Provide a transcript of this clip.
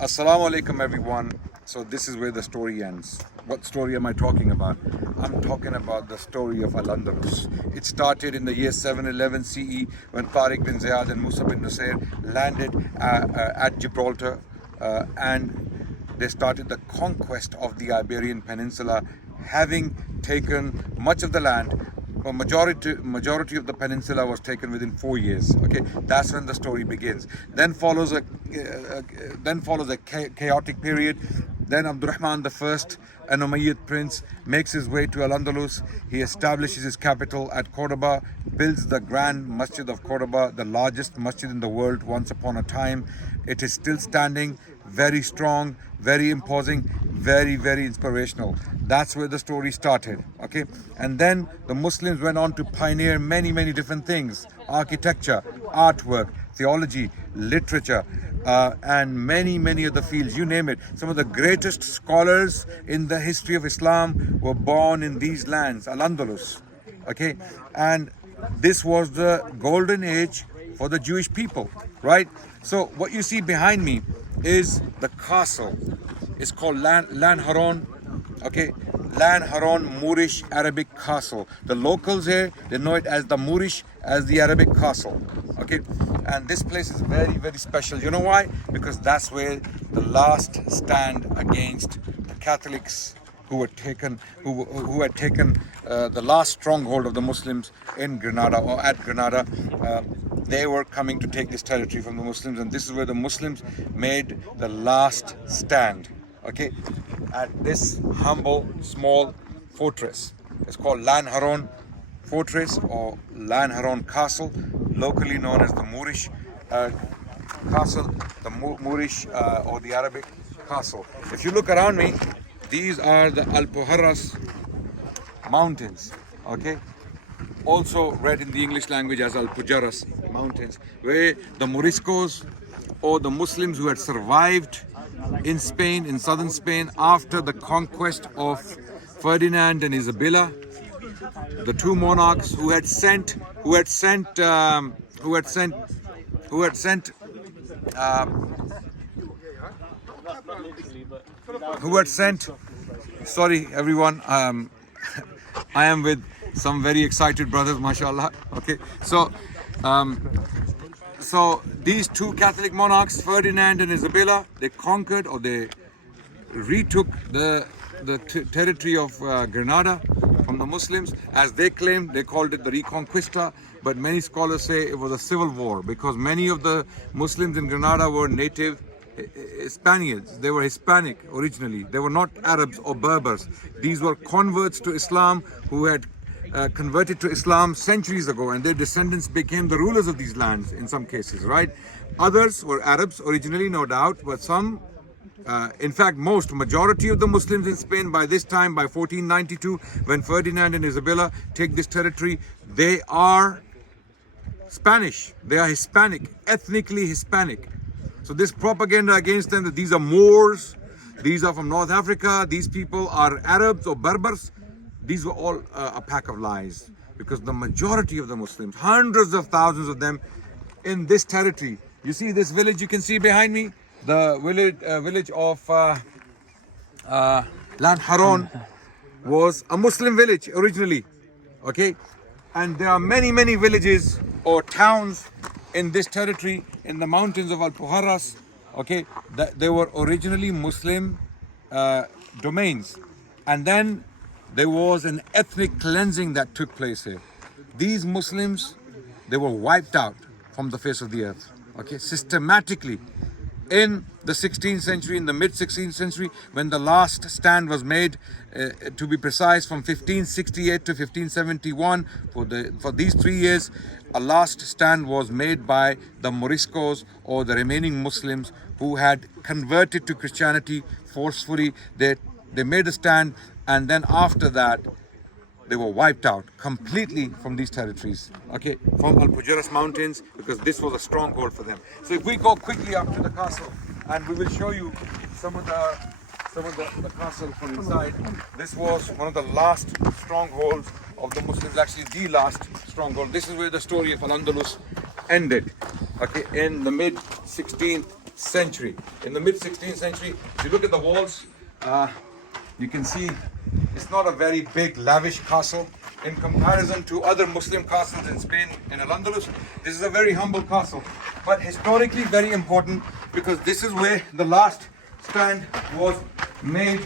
Assalamu alaikum everyone. So this is where the story ends. What story am I talking about? I'm talking about the story of al-Andalus. It started in the year 711 CE when Tariq bin Ziyad and Musa bin Nusayr landed at Gibraltar and they started the conquest of the Iberian Peninsula, having taken much of the land. A majority of the peninsula was taken within 4 years. Okay, that's when the story begins. Then follows a chaotic period. Then Abdurrahman the First, an Umayyad prince, makes his way to Al-Andalus. He establishes his capital at Cordoba, builds the Grand Masjid of Cordoba, the largest masjid in the world once upon a time. It is still standing, very strong, very imposing, very inspirational. That's where the story started. Okay, and then the Muslims went on to pioneer many different things: architecture, artwork, theology, literature, and many other fields, you name it. Some of the greatest scholars in the history of Islam were born in these lands, Al-Andalus. Okay, and this was the golden age for the Jewish people, right? So what you see behind me is the castle. It's called Lan Haron. Okay, Lan Haron Moorish Arabic Castle. The locals here, they know it as the Moorish, as the Arabic Castle. Okay, and this place is very special. You know why? Because that's where the last stand against the Catholics who had taken the last stronghold of the Muslims in Granada, or at Granada. They were coming to take this territory from the Muslims, and this is where the Muslims made the last stand. Okay, at this humble small fortress. It's called Lan Haron Fortress or Lan Haron Castle, locally known as the Moorish Castle, the Moorish or the Arabic Castle. If you look around me, these are the Alpujarras Mountains. Okay, also read in the English language as Alpujarras Mountains, where the Moriscos, or the Muslims who had survived in Spain, in southern Spain, after the conquest of Ferdinand and Isabella, the two monarchs who had sent, sorry everyone, I am with some very excited brothers, mashallah. Okay, so these two Catholic monarchs, Ferdinand and Isabella, they conquered, or they retook the territory of Granada from the Muslims. As they claimed, they called it the Reconquista, but many scholars say it was a civil war, because many of the Muslims in Granada were native Spaniards. They were Hispanic originally. They were not Arabs or Berbers. These were converts to Islam who had converted to Islam centuries ago, and their descendants became the rulers of these lands in some cases, right? Others were Arabs originally, no doubt, but some, in fact, majority of the Muslims in Spain by this time, by 1492, when Ferdinand and Isabella take this territory, they are Spanish, they are Hispanic, ethnically Hispanic. So this propaganda against them that these are Moors, these are from North Africa, these people are Arabs or Berbers, these were all a pack of lies, because the majority of the Muslims, hundreds of thousands of them in this territory. You see this village you can see behind me, the village of Lan Haron was a Muslim village originally. Okay, and there are many villages or towns in this territory in the mountains of Alpujarras. Okay, that they were originally Muslim domains, and then there was an ethnic cleansing that took place here. These Muslims, they were wiped out from the face of the earth, okay, systematically. In the 16th century, in the mid 16th century, when the last stand was made, to be precise, from 1568 to 1571, for these 3 years, a last stand was made by the Moriscos, or the remaining Muslims who had converted to Christianity forcefully. They made a stand, and then after that, they were wiped out completely from these territories, okay, from Alpujarras Mountains, because this was a stronghold for them. So if we go quickly up to the castle, and we will show you some of the castle from inside. This was one of the last strongholds of the Muslims, actually the last stronghold. This is where the story of Al-Andalus ended, okay, in the mid 16th 16th century. In the mid 16th century, if you look at the walls, you can see it's not a very big, lavish castle. In comparison to other Muslim castles in Spain and al-Andalus, this is a very humble castle, but historically very important because this is where the last stand was made